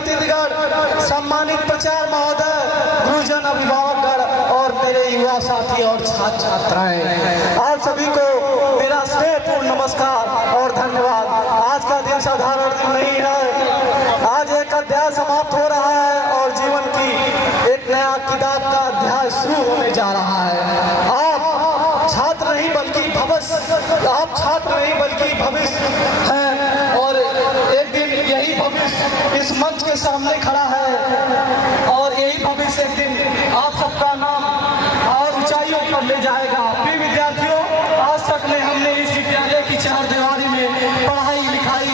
अतिथिगण, सम्मानित प्राचार्य महोदय, गुरुजन, अभिभावकगण और मेरे युवा साथी और छात्र छात्राएं, आप सभी को मेरा स्नेहपूर्ण नमस्कार और धन्यवाद। आज का दिन साधारण दिन नहीं है। आज एक अध्याय समाप्त हो रहा है और जीवन की एक नया किताब का अध्याय शुरू होने जा रहा है। आप छात्र नहीं बल्कि भविष्य हैं और एक दिन यही भविष्य इस मंच के सामने खड़ा है और यही भविष्य एक दिन आप सबका नाम और ऊंचाइयों पर ले जाएगा। प्रिय विद्यार्थियों, आज तक में हमने इस विद्यालय की चार दीवारी में पढ़ाई लिखाई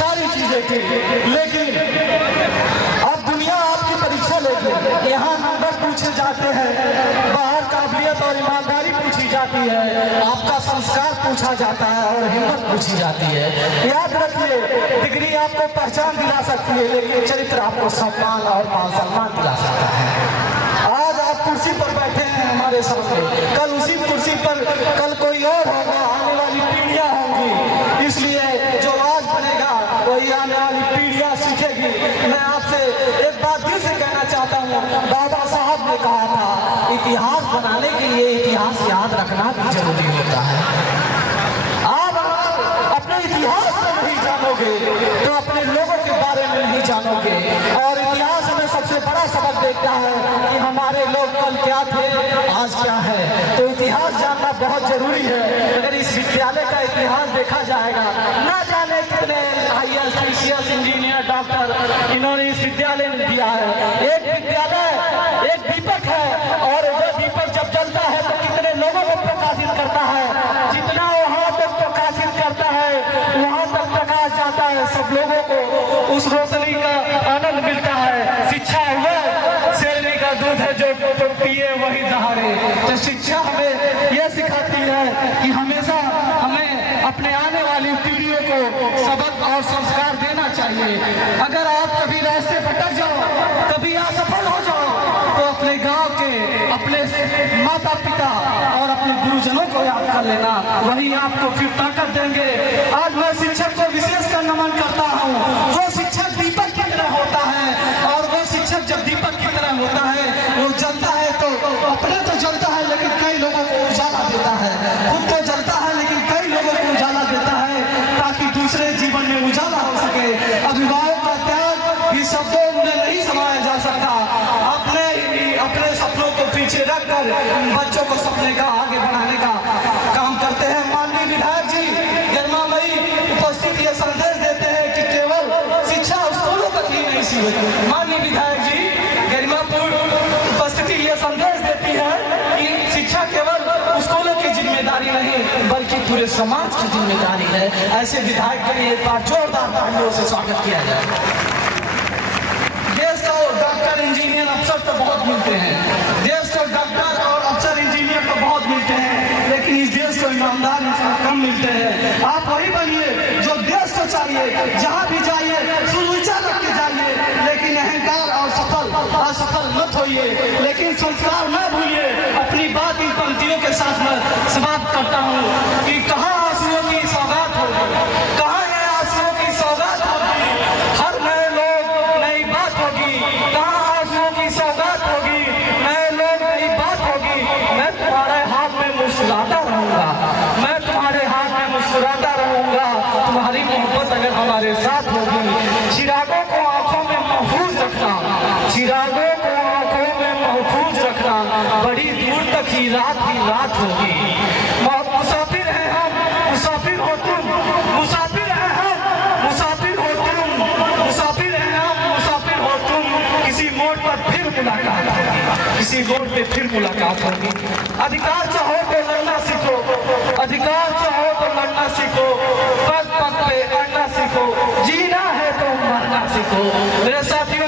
सारी चीजें की, लेकिन अब दुनिया आपकी परीक्षा लेगी। यहाँ नंबर पूछे जाते हैं, बाहर काबिलियत और ईमानदारी पूछी जाती है, आपका संस्कार पूछा जाता है और हिम्मत पूछी जाती है। याद रखिए, डिग्री आपको पहचान दिला सकती है, लेकिन चरित्र आपको सम्मान और मान सम्मान दिला सकता है। आज आप कुर्सी पर बैठे हैं हमारे सामने, कल उसी कुर्सी पर कल कोई और होगा, आने वाली पीढ़ियां होंगी, इसलिए जो आज बनेगा वही आने वाली पीढ़ियां सीखेगी। मैं आपसे एक बात दिल से कहना चाहता हूँ, बाबा साहब ने कहा था, इतिहास बनाने के लिए इतिहास याद रखना भी जरूरी होता है। आप अपने इतिहास को नहीं जानोगे तो अपने लोगों के बारे में नहीं जानोगे, और इतिहास हमें सबसे बड़ा सबक देता है कि हमारे लोग कल क्या थे, आज क्या है। तो इतिहास जानना बहुत जरूरी है। अगर इस विद्यालय का इतिहास देखा जाएगा, ना जाने कितने IAS, PCS, इंजीनियर, डॉक्टर इन्होंने इस विद्यालय में दिया है। एक विद्यालय एक दीपक है और वो दीपक जब जलता है तो कितने लोगों को प्रकाशित करता है। जितना वहां तक प्रकाशित करता है वहां तक प्रकाश जाता है, सब लोगों को उस रोशनी का आनंद मिलता है। शिक्षा वह शेरनी का दूध है जो पिए वही दहाड़े। तो शिक्षा हमें यह सिखाती है कि हमेशा हमें अपने आने वाली पीढ़ियों को सबक और संस्कार देना चाहिए। अगर आप कभी रास्ते भटक जाओ, कभी असफल हो जाओ, तो अपने गांव के, अपने माता पिता और अपने गुरुजनों को याद कर लेना, वही आपको फिर ताकत देंगे। आज मैं शिक्षक को विशेषकर नमन करता हूँ। वो शिक्षक दीपक की तरह होता है और वो शिक्षक जब दीपक की तरह होता है, वो जलता है तो अपने तो जलता है लेकिन कई लोगों को उजाला देता है। खुद तो जलता है लेकिन कई लोगों को उजाला देता है ताकि दूसरे जीवन में उजाला हो सके। अभिभावक का त्याग भी शब्दों में नहीं समाया जा सकता। अपने सपनों को पीछे रखकर बच्चों को सपने का आगे बढ़ाने का काम करते हैं। माननीय विधायक जी गरिमामयी उपस्थित ये संदेश देते हैं कि केवल शिक्षा स्कूलों तक ही नहीं सीमित। माननीय विधायक जी गरिमापूर्ण उपस्थिति ये संदेश देती है कि शिक्षा केवल स्कूलों की जिम्मेदारी नहीं बल्कि पूरे समाज की जिम्मेदारी है। ऐसे विधायक के लिए एक बार जोरदार तालियों से स्वागत किया जाए। देश को डॉक्टर इंजीनियर अफसर तो बहुत मिलते हैं, देश को डॉक्टर और अफसर इंजीनियर तो बहुत मिलते हैं, लेकिन इस देश को ईमानदार इंसान कम मिलते हैं। आप वही बनिए जो देश को चाहिए, जहाँ भी जाइए सुलूचा रख के जाइए, लेकिन अहंकार और असफल मत होइए, लेकिन संस्कार न भूलिए। अपनी बात इन पंक्तियों के साथ मैं समाप्त करता हूँ कि कहाँ आंसुओं की सौगात होगी, कहाँ है आंसुओं की सौगात होगी, हर नए लोग नई बात होगी, कहाँ आंसुओं की सौगात होगी, नए लोग नई बात होगी। मैं तुम्हारे हाथ में मुस्कुराता रहूंगा, मैं तुम्हारे हाथ में मुस्कुराता रहूंगा। तुम्हारी मोहब्बत अगर हमारे साथ होगी। चिरागों को आंखों में महफूज रखना, चिरागों को आंखों में महफूज रखना, बड़ी दूर तक ही रात होगी। मुसाफिर हैं हम, मुसाफिर हो तुम, मुसाफिर हैं हम, मुसाफिर हो तुम, मुसाफिर हैं हम, मुसाफिर हो तुम। किसी मोड़ पर फिर मुलाकात होगी, किसी मोड़ पे फिर मुलाकात होगी। अधिकार चाहो तो लड़ना सीखो, अधिकार चाहो तो लड़ना सीखो, पग पग पे अड़ना सीखो, जीना है तो मरना सीखो। मेरे साथी